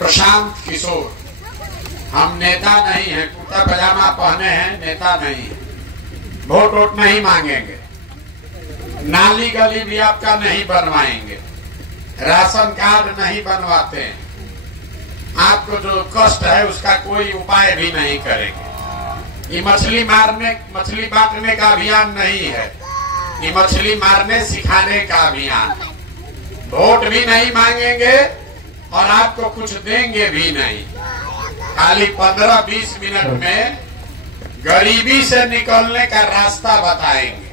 प्रशांत किशोर, हम नेता नहीं हैं, कुर्ता पजामा पहने हैं, नेता नहीं है। वोट वोट नहीं मांगेंगे, नाली गली भी आपका नहीं बनवाएंगे, राशन कार्ड नहीं बनवाते हैं, आपको जो कष्ट है उसका कोई उपाय भी नहीं करेंगे। ये मछली बांटने का अभियान नहीं है, ये मछली मारने सिखाने का अभियान। वोट भी नहीं मांगेंगे और आपको कुछ देंगे भी नहीं। खाली 15-20 मिनट में गरीबी से निकलने का रास्ता बताएंगे।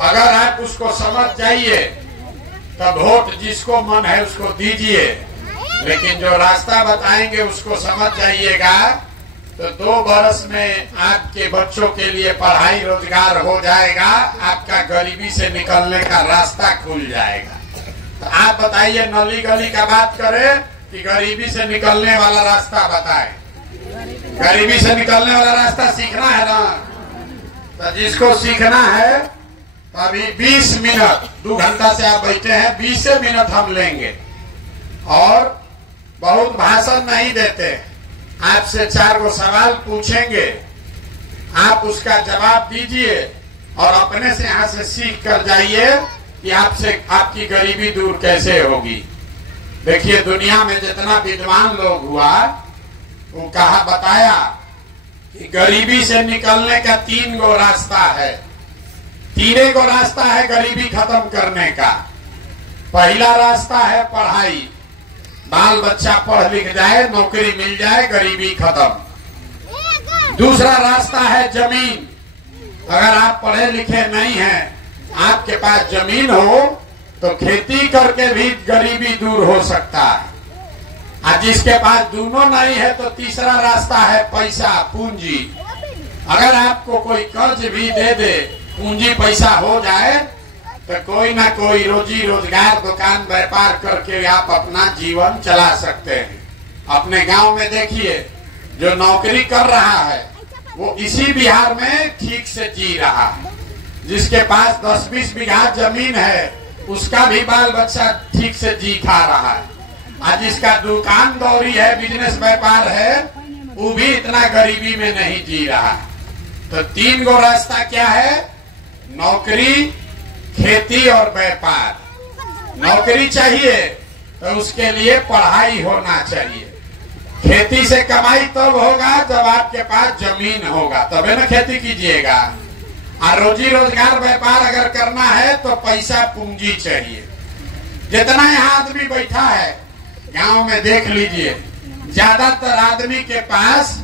अगर आप उसको समझ जाइए तो वोट जिसको मन है उसको दीजिए, लेकिन जो रास्ता बताएंगे उसको समझ जाइएगा तो 2 बरस में आपके बच्चों के लिए पढ़ाई रोजगार हो जाएगा, आपका गरीबी से निकलने का रास्ता खुल जाएगा। तो आप बताइए, नली गली का बात करें कि गरीबी से निकलने वाला रास्ता बताएं। गरीबी से निकलने वाला रास्ता सीखना है ना, तो जिसको सीखना है अभी 20 मिनट, 2 घंटा से आप बैठे हैं, 20 मिनट हम लेंगे और बहुत भाषण नहीं देते। आपसे 4 गो सवाल पूछेंगे, आप उसका जवाब दीजिए और अपने से यहाँ से सीख कर जाइए कि आपकी गरीबी दूर कैसे होगी। देखिए, दुनिया में जितना विद्वान लोग हुआ वो बताया कि गरीबी से निकलने का 3 गो रास्ता है। 3 गो रास्ता है गरीबी खत्म करने का। पहला रास्ता है पढ़ाई, बाल बच्चा पढ़ लिख जाए, नौकरी मिल जाए, गरीबी खत्म। दूसरा रास्ता है जमीन। अगर आप पढ़े लिखे नहीं हैं, आपके पास जमीन हो तो खेती करके भी गरीबी दूर हो सकता है। और जिसके पास दोनों नहीं है तो तीसरा रास्ता है पैसा, पूंजी। अगर आपको कोई कर्ज भी दे दे, पूंजी पैसा हो जाए तो कोई ना कोई रोजी रोजगार, दुकान व्यापार करके आप अपना जीवन चला सकते हैं। अपने गांव में देखिए, जो नौकरी कर रहा है वो इसी बिहार में ठीक से जी रहा है। जिसके पास 10-20 बीघा जमीन है उसका भी बाल बच्चा ठीक से जी खा रहा है। और जिसका दुकान दौरी है, बिजनेस व्यापार है, वो भी इतना गरीबी में नहीं जी रहा है। तो 3 गो रास्ता क्या है? नौकरी, खेती और व्यापार। नौकरी चाहिए तो उसके लिए पढ़ाई होना चाहिए। खेती से कमाई तब होगा जब आपके पास जमीन होगा, तबे ना खेती कीजिएगा। और रोजी रोजगार व्यापार अगर करना है तो पैसा, पूंजी चाहिए। जितना यहाँ आदमी बैठा है गांव में देख लीजिए, ज्यादातर आदमी के पास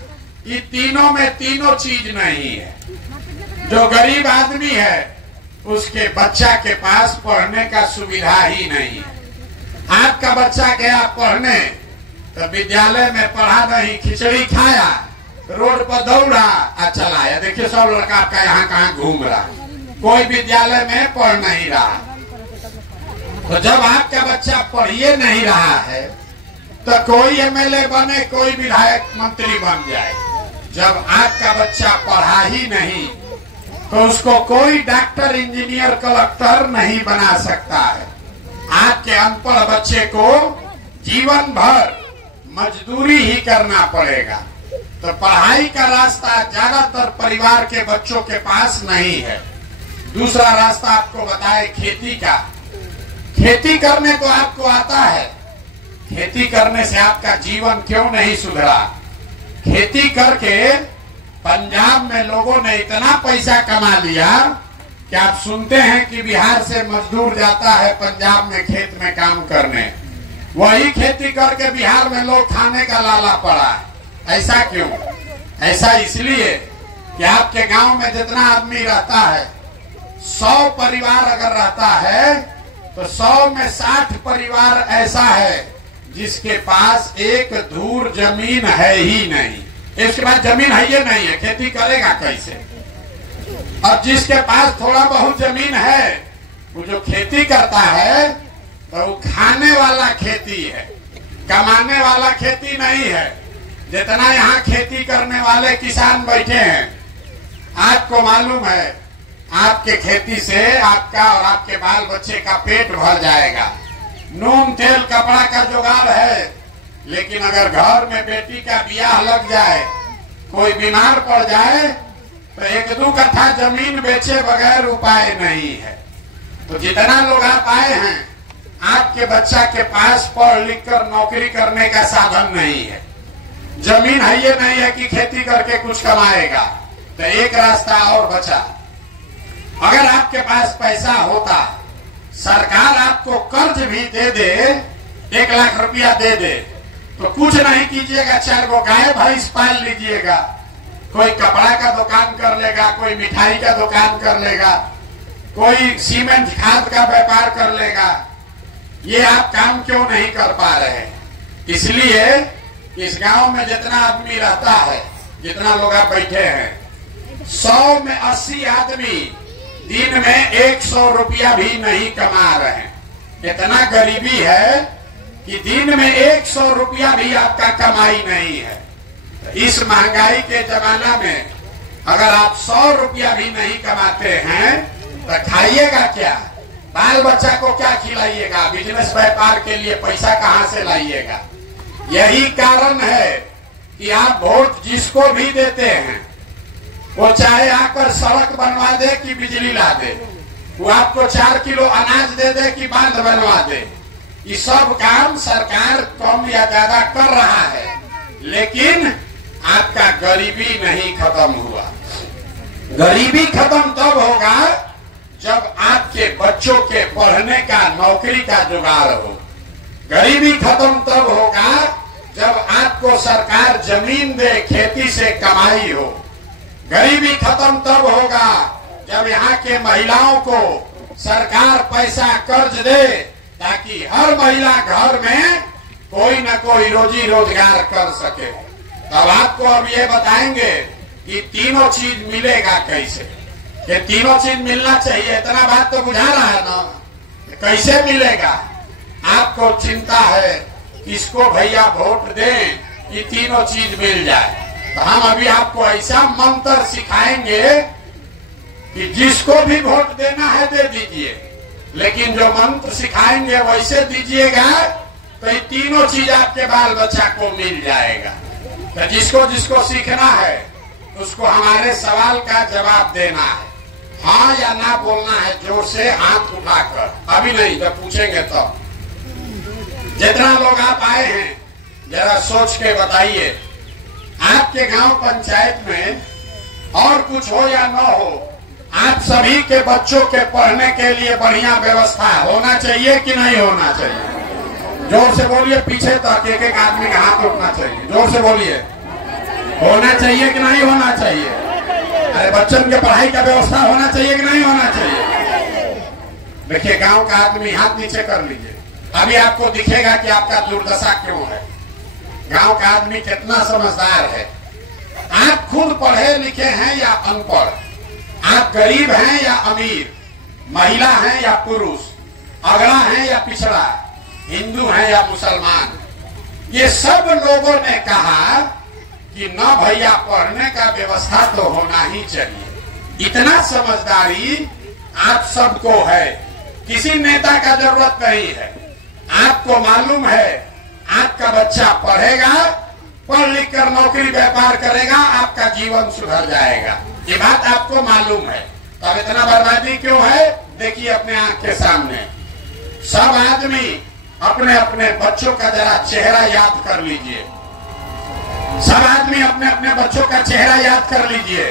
ये तीनों में तीनों चीज नहीं है। जो गरीब आदमी है उसके बच्चा के पास पढ़ने का सुविधा ही नहीं है। आपका बच्चा गया पढ़ने तो विद्यालय में पढ़ा नहीं, खिचड़ी खाया, रोड पर दौड़ा और चला आया। देखिए, सब लड़का आपका यहाँ कहाँ घूम रहा, कोई विद्यालय में पढ़ नहीं रहा। तो जब आपका बच्चा पढ़िए नहीं रहा है तो कोई एमएलए बने, कोई विधायक मंत्री बन जाए। जब आपका बच्चा पढ़ा ही नहीं तो उसको कोई डॉक्टर, इंजीनियर, कलेक्टर नहीं बना सकता है। आपके अनपढ़ बच्चे को जीवन भर मजदूरी ही करना पड़ेगा। तो पढ़ाई का रास्ता ज्यादातर परिवार के बच्चों के पास नहीं है। दूसरा रास्ता आपको बताए खेती का। खेती करने तो आपको आता है, खेती करने से आपका जीवन क्यों नहीं सुधरा? खेती करके पंजाब में लोगों ने इतना पैसा कमा लिया कि आप सुनते हैं कि बिहार से मजदूर जाता है पंजाब में खेत में काम करने। वही खेती करके बिहार में लोग खाने का लाला पड़ा है। ऐसा क्यों? ऐसा इसलिए कि आपके गांव में जितना आदमी रहता है, 100 परिवार अगर रहता है तो 100 में 60 परिवार ऐसा है जिसके पास एक धूर जमीन है ही नहीं। इसके पास जमीन है ही नहीं है, खेती करेगा कैसे? और जिसके पास थोड़ा बहुत जमीन है, वो जो खेती करता है तो वो खाने वाला खेती है, कमाने वाला खेती नहीं है। जितना यहाँ खेती करने वाले किसान बैठे हैं, आपको मालूम है आपके खेती से आपका और आपके बाल बच्चे का पेट भर जाएगा। नून तेल कपड़ा का जुगाड़ है, लेकिन अगर घर में बेटी का ब्याह लग जाए, कोई बीमार पड़ जाए, तो 1-2 कट्ठा जमीन बेचे बगैर उपाय नहीं है। तो जितना लोग आप आए हैं, आपके बच्चा के पास पढ़ लिख कर नौकरी करने का साधन नहीं है, जमीन है ये नहीं है कि खेती करके कुछ कमाएगा, तो एक रास्ता और बचा। अगर आपके पास पैसा होता, सरकार आपको कर्ज भी दे दे, 1 लाख रुपया दे दे, तो कुछ नहीं कीजिएगा, 4 गो गाय भैंस पाल लीजिएगा, कोई कपड़ा का दुकान कर लेगा, कोई मिठाई का दुकान कर लेगा, कोई सीमेंट खाद का व्यापार कर लेगा। ये आप काम क्यों नहीं कर पा रहे? इसलिए इस गांव में जितना आदमी रहता है, जितना लोग आप बैठे हैं, 100 में 80 आदमी दिन में 100 रुपया भी नहीं कमा रहे हैं। इतना गरीबी है कि दिन में 100 रुपया भी आपका कमाई नहीं है। तो इस महंगाई के जमाना में अगर आप 100 रुपया भी नहीं कमाते हैं, तो खाइएगा क्या? बाल बच्चा को क्या खिलाइएगा? बिजनेस व्यापार के लिए पैसा कहां से लाइएगा? यही कारण है कि आप वोट जिसको भी देते हैं, वो चाहे आकर सड़क बनवा दे कि बिजली ला दे, वो आपको 4 किलो अनाज दे दे कि बांध बनवा दे, ये सब काम सरकार कम या ज्यादा कर रहा है, लेकिन आपका गरीबी नहीं खत्म हुआ। गरीबी खत्म तब होगा जब आपके बच्चों के पढ़ने का, नौकरी का जुगाड़ हो। गरीबी खत्म तब होगा जब आपको सरकार जमीन दे, खेती से कमाई हो। गरीबी खत्म तब होगा जब यहाँ के महिलाओं को सरकार पैसा कर्ज दे, ताकि हर महिला घर में कोई न कोई रोजी रोजगार कर सके। तब आपको अब ये बताएंगे कि तीनों चीज मिलेगा कैसे। ये तीनों चीज मिलना चाहिए, इतना बात तो बुझा रहा है ना? कैसे मिलेगा? आपको चिंता है किसको भैया वोट दें कि तीनों चीज मिल जाए। तो हम अभी आपको ऐसा मंत्र सिखाएंगे कि जिसको भी वोट देना है दे दीजिए, लेकिन जो मंत्र सिखाएंगे वैसे दीजिएगा तो ये तीनों चीज आपके बाल बच्चा को मिल जाएगा। तो जिसको जिसको सीखना है उसको हमारे सवाल का जवाब देना है, हाँ या ना बोलना है, जोर से हाथ उठाकर। अभी नहीं, जब पूछेंगे तो। जितना लोग आप आए हैं जरा सोच के बताइए, आपके गांव पंचायत में और कुछ हो या न हो, आप सभी के बच्चों के पढ़ने के लिए बढ़िया व्यवस्था होना चाहिए कि नहीं होना चाहिए? जोर से बोलिए, पीछे तक एक एक आदमी का हाथ उठना चाहिए। जोर से बोलिए, होना चाहिए कि नहीं होना चाहिए? अरे बच्चों के पढ़ाई का व्यवस्था होना चाहिए कि नहीं होना चाहिए? देखिए, गांव का आदमी हाथ नीचे कर लीजिए, अभी आपको दिखेगा कि आपका दुर्दशा क्यों है। गांव का आदमी कितना समझदार है। आप खुद पढ़े लिखे हैं या अनपढ़, आप गरीब हैं या अमीर, महिला हैं या पुरुष, अगड़ा हैं या पिछड़ा, हिंदू हैं या मुसलमान, ये सब लोगों ने कहा कि न भैया पढ़ने का व्यवस्था तो होना ही चाहिए। इतना समझदारी आप सबको है, किसी नेता का जरूरत नहीं है। आपको मालूम है आपका बच्चा पढ़ेगा, पढ़ लिख कर नौकरी व्यापार करेगा, आपका जीवन सुधर जाएगा, ये बात आपको मालूम है। तब इतना बर्बादी क्यों है? देखिए अपने आंख के सामने। सब आदमी अपने अपने बच्चों का जरा चेहरा याद कर लीजिए, सब आदमी अपने अपने बच्चों का चेहरा याद कर लीजिए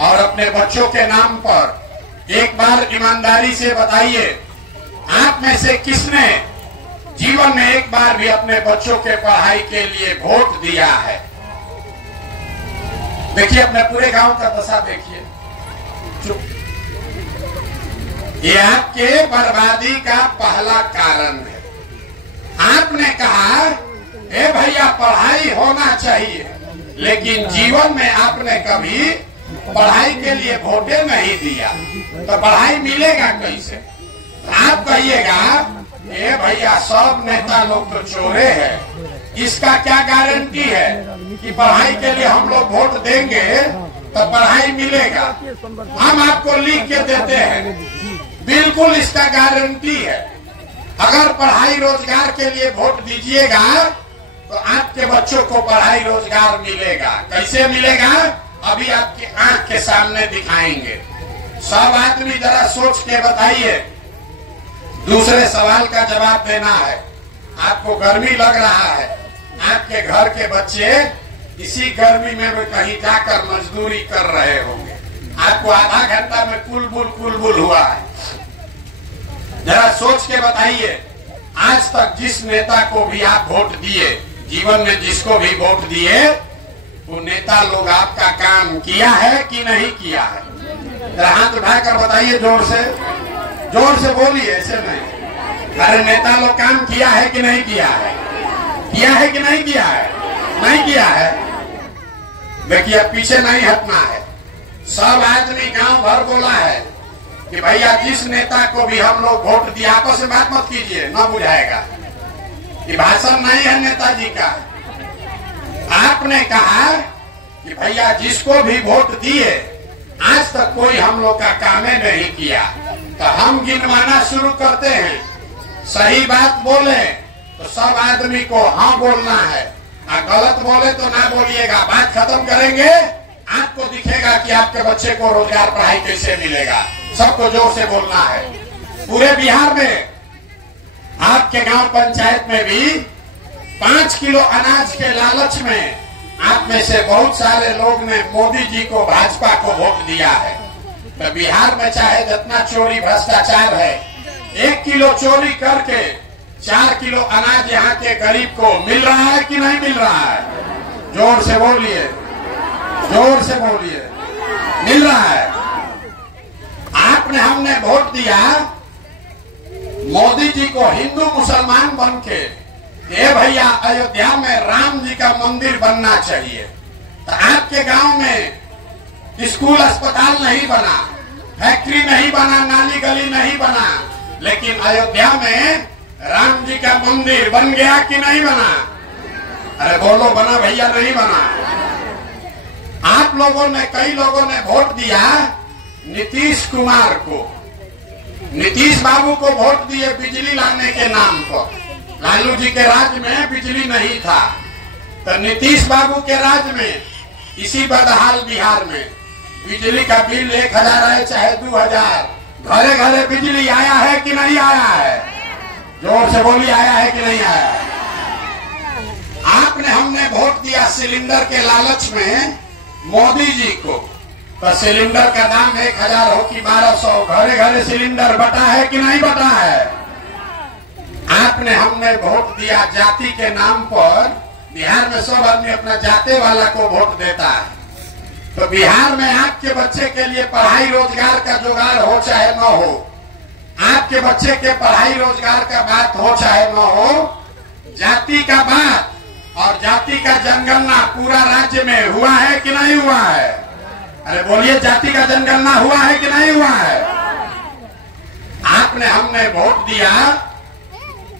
और अपने बच्चों के नाम पर एक बार ईमानदारी से बताइए, आप में से किसने जीवन में एक बार भी अपने बच्चों के पढ़ाई के लिए वोट दिया है? देखिए अपने पूरे गांव का दशा देखिए। ये आपके बर्बादी का पहला कारण है। आपने कहा ए भैया पढ़ाई होना चाहिए, लेकिन जीवन में आपने कभी पढ़ाई के लिए वोटे नहीं दिया, तो पढ़ाई मिलेगा कैसे? आप कहिएगा ए भैया सब नेता लोग तो चोरे हैं, इसका क्या गारंटी है कि पढ़ाई के लिए हम लोग वोट देंगे तो पढ़ाई मिलेगा? हम आपको लिख के देते हैं, बिल्कुल इसका गारंटी है। अगर पढ़ाई रोजगार के लिए वोट दीजिएगा तो आपके बच्चों को पढ़ाई रोजगार मिलेगा। कैसे मिलेगा अभी आपकी आंख के सामने दिखाएंगे। सब आदमी जरा सोच के बताइए। दूसरे सवाल का जवाब देना है। आपको गर्मी लग रहा है, आपके घर के बच्चे इसी गर्मी में भी कहीं जाकर मजदूरी कर रहे होंगे, आपको आधा घंटा में कुलबुल हुआ है। जरा सोच के बताइए, आज तक जिस नेता को भी आप वोट दिए, जीवन में जिसको भी वोट दिए, वो नेता लोग आपका काम किया है कि नहीं किया है? जरा हाथ उठाकर बताइए, जोर से बोलिए, ऐसे नहीं। अरे नेता लोग काम किया है कि नहीं किया है? किया है कि नहीं किया है? नहीं किया है। देखिए पीछे नहीं हटना है। सब आदमी गांव भर बोला है कि भैया जिस नेता को भी हम लोग वोट दिया, आपस में बात मत कीजिए, न बुझाएगा। ये भाषण नहीं है नेताजी का। आपने कहा कि भैया जिसको भी वोट दिए, आज तक कोई हम लोग का काम नहीं किया, तो हम गिनवाना शुरू करते हैं। सही बात बोले तो सब आदमी को हाँ बोलना है, और गलत बोले तो ना बोलिएगा। बात खत्म करेंगे, आपको दिखेगा कि आपके बच्चे को रोजगार पढ़ाई कैसे मिलेगा। सबको जोर से बोलना है। पूरे बिहार में आपके गांव पंचायत में भी 5 किलो अनाज के लालच में आप में से बहुत सारे लोग ने मोदी जी को, भाजपा को वोट दिया है। तो बिहार में चाहे जितना चोरी भ्रष्टाचार है, 1 किलो चोरी करके 4 किलो अनाज यहाँ के गरीब को मिल रहा है कि नहीं मिल रहा है? जोर से बोलिए, जोर से बोलिए। मिल रहा है। आपने हमने वोट दिया मोदी जी को हिंदू मुसलमान बन के, ये भैया अयोध्या में राम जी का मंदिर बनना चाहिए। तो आपके गांव में स्कूल अस्पताल नहीं बना, फैक्ट्री नहीं बना, नाली गली नहीं बना, लेकिन अयोध्या में राम जी का मंदिर बन गया कि नहीं बना? अरे बोलो, बना भैया नहीं बना? आप लोगों ने, कई लोगों ने वोट दिया नीतीश कुमार को। नीतीश बाबू को वोट दिए बिजली लाने के नाम पर। लालू जी के राज में बिजली नहीं था, तो नीतीश बाबू के राज में इसी बदहाल बिहार में बिजली का बिल 1000 है चाहे 2000, घरे घरे बिजली आया है कि नहीं आया है? जोर से बोलिए, आया है कि नहीं आया? आपने हमने वोट दिया सिलेंडर के लालच में मोदी जी को, तो सिलेंडर का दाम 1000 हो कि 1200, घरे घरे सिलेंडर बटा है कि नहीं बटा है? आपने हमने वोट दिया जाति के नाम पर। बिहार में सब आदमी अपना जाते वाला को वोट देता है। तो बिहार में आपके बच्चे के लिए पढ़ाई रोजगार का जुगाड़ हो चाहे न हो, आपके बच्चे के पढ़ाई रोजगार का बात हो चाहे न हो, जाति का बात और जाति का जनगणना पूरा राज्य में हुआ है कि नहीं हुआ है? अरे बोलिए, जाति का जनगणना हुआ है कि नहीं हुआ है? आपने हमने वोट दिया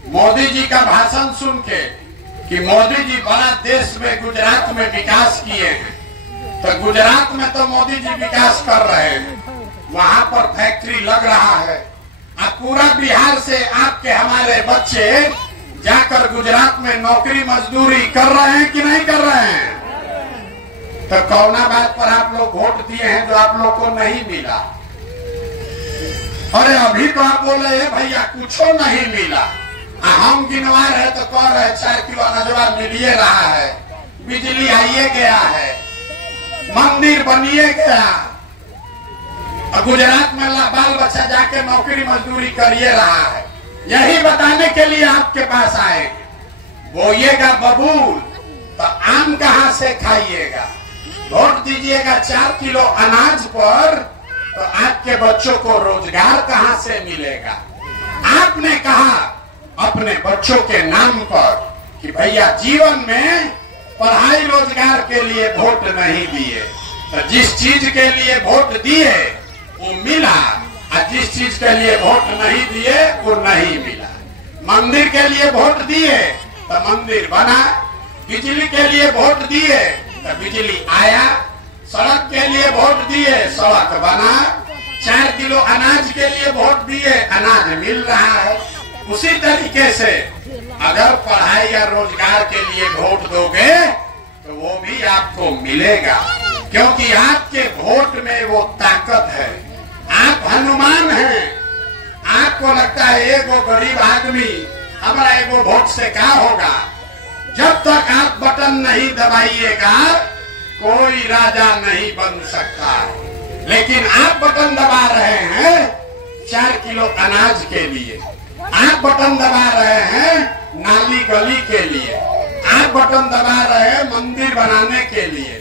मोदी जी का भाषण सुन के कि मोदी जी बड़ा देश में, गुजरात में विकास किए हैं। तो गुजरात में तो मोदी जी विकास कर रहे हैं, वहां पर फैक्ट्री लग रहा है। अब पूरा बिहार से आपके हमारे बच्चे जाकर गुजरात में नौकरी मजदूरी कर रहे हैं कि नहीं कर रहे हैं? तो कौना बात पर आप लोग वोट दिए हैं जो आप लोग को नहीं मिला? अरे अभी तो आप बोल रहे हैं भैया कुछो नहीं मिला। हम गिनवा रहे तो कह रहे 4 किलो अनाजवा मिलिए रहा है, बिजली आइए गया है, मंदिर बनिए गया, और गुजरात में बाल बच्चा जाके नौकरी मजदूरी करिए रहा है। यही बताने के लिए आपके पास आए। बोइएगा बबूल तो आम कहां से खाइएगा? वोट दीजिएगा 4 किलो अनाज पर, तो आपके बच्चों को रोजगार कहां से मिलेगा? आपने कहा अपने बच्चों के नाम पर कि भैया जीवन में पढ़ाई रोजगार के लिए वोट नहीं दिए, तो जिस चीज के लिए वोट दिए वो मिला, और जिस चीज के लिए वोट नहीं दिए वो नहीं मिला। मंदिर के लिए वोट दिए तो मंदिर बना, बिजली के लिए वोट दिए तो बिजली आया, सड़क के लिए वोट दिए सड़क बना, 4 किलो अनाज के लिए वोट दिए अनाज मिल रहा है। उसी तरीके से अगर पढ़ाई या रोजगार के लिए वोट दोगे तो वो भी आपको मिलेगा, क्योंकि आपके वोट में वो ताकत है। आप हनुमान हैं, आपको लगता है एगो गरीब आदमी हमारा एगो वोट से क्या होगा। जब तक आप बटन नहीं दबाइएगा कोई राजा नहीं बन सकता। लेकिन आप बटन दबा रहे हैं 4 किलो अनाज के लिए, आप बटन दबा रहे हैं नाली गली के लिए, आप बटन दबा रहे हैं मंदिर बनाने के लिए।